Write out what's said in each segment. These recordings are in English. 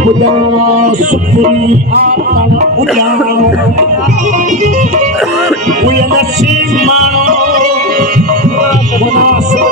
खुदा सुखरी आतन उजानो उय नसीब मानो मुनासिब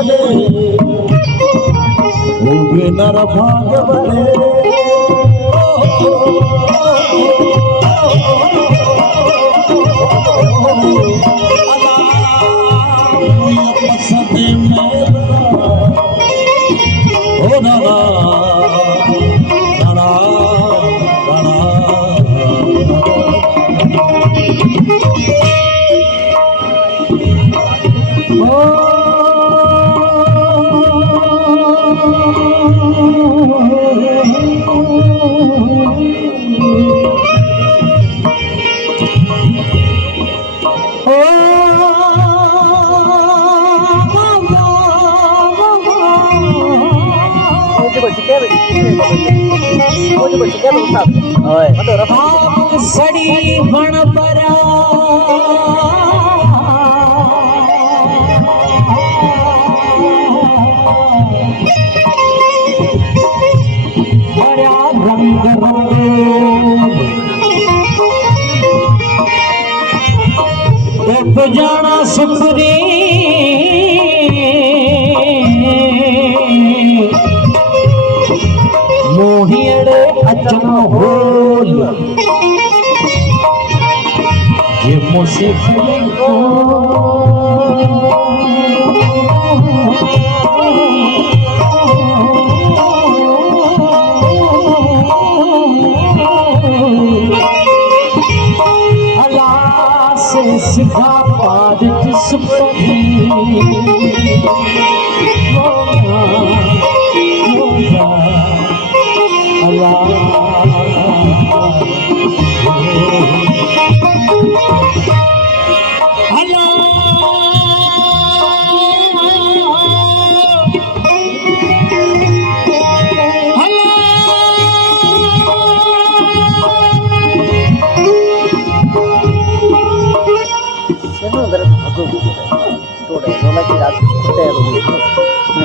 नहीं नर भाग बने पसंद ओ नाना नाना सड़ी बण परा बड़ा रंग तो जाना सुखरी मोहिड़े अचन होल ये मुसीबत को अल्लाह से सिखा पाद जिस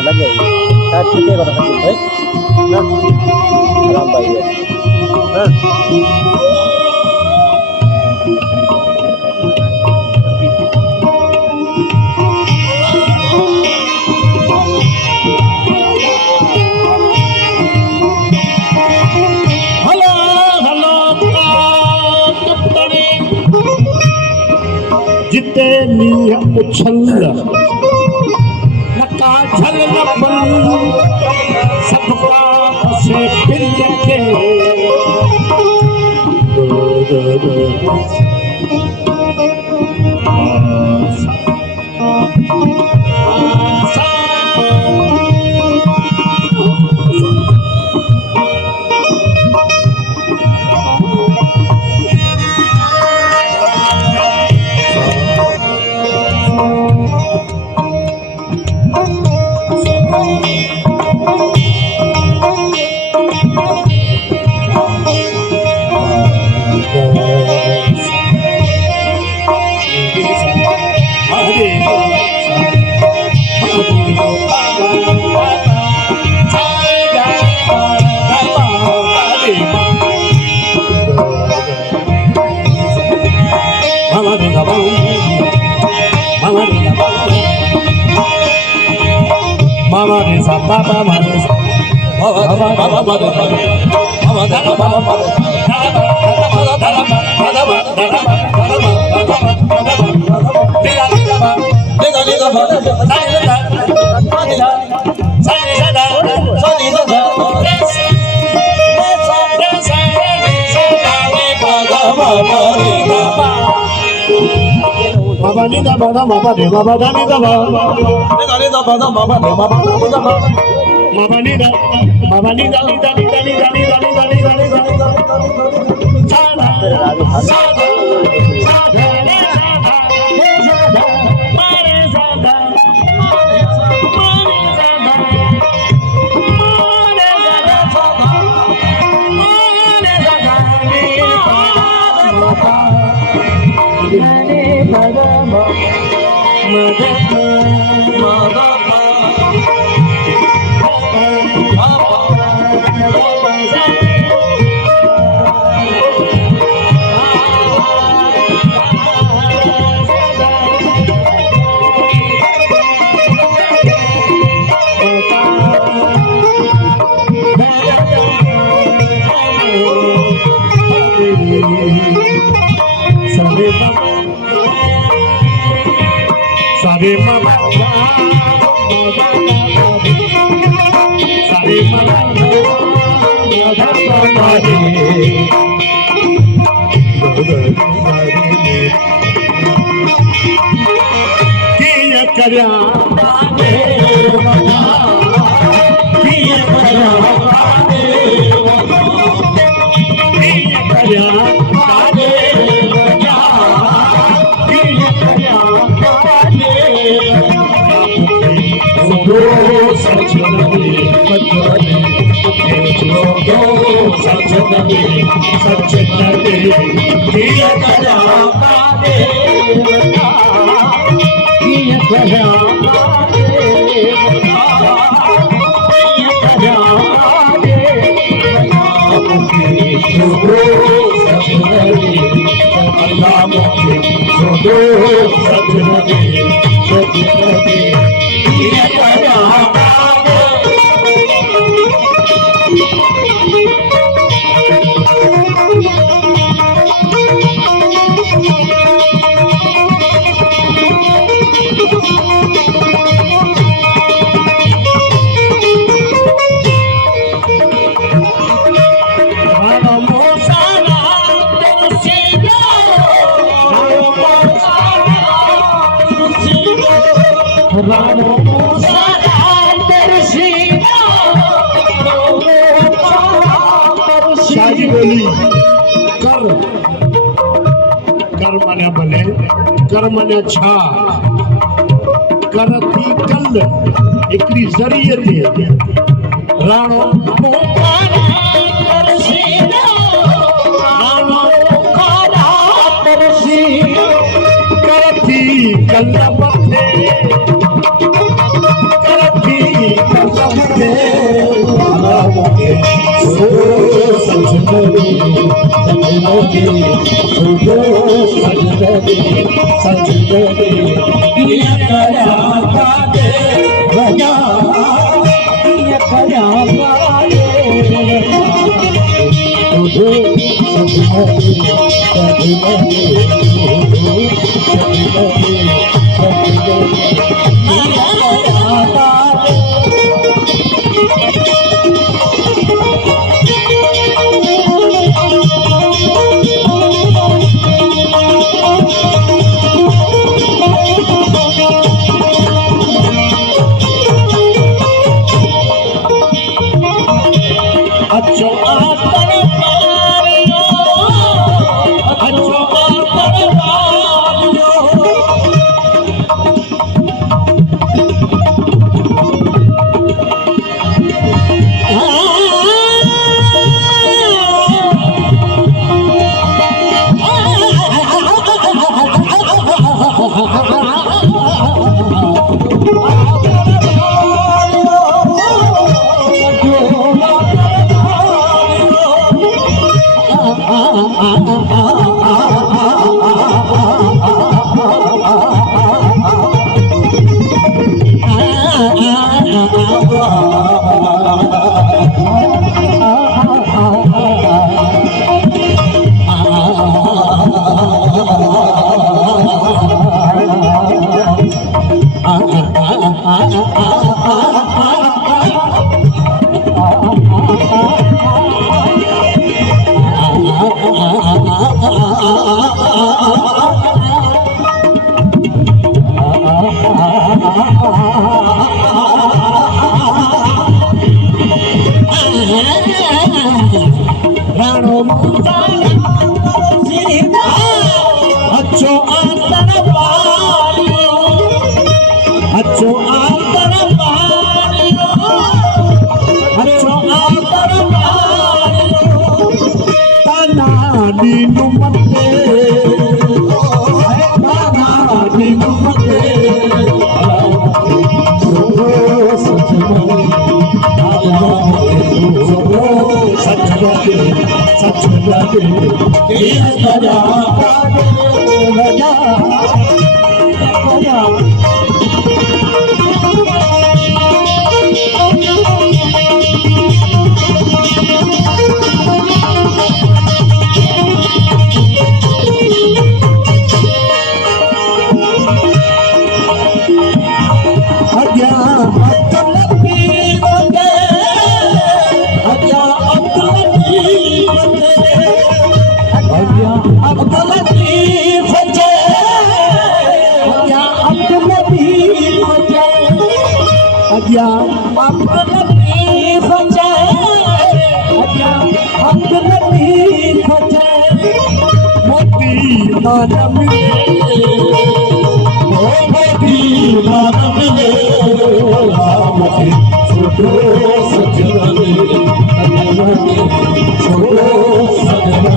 लगे छुट्टी भाई आराम भाई जिते नीह उछल नका झल लपन सबका से फिर के Mama is a papa, mama is Baba ni da baba baba de baba da ni da baba ni da baba baba de baba da ni da baba baba ni da ni da ni da ni da ni da ni da ni da ni da ni da sada sada sada ni sada mare sada mare sada Sare mama, sare mama, kiya karya, kiya karya, शादी बोली कर कर माने भले कर माने छा कर थी कल एकरी जरियत राणो कर थी कल बथे कर थी कल बथे રાણો અચ્છો આંતર પાડ્યો અચ્છો આંતર પાડ્યો અચ્છો આંતર પાડ્યો તાનાડીનું મતે તાનાડીનું મતે सच लगे छोड़ो सजना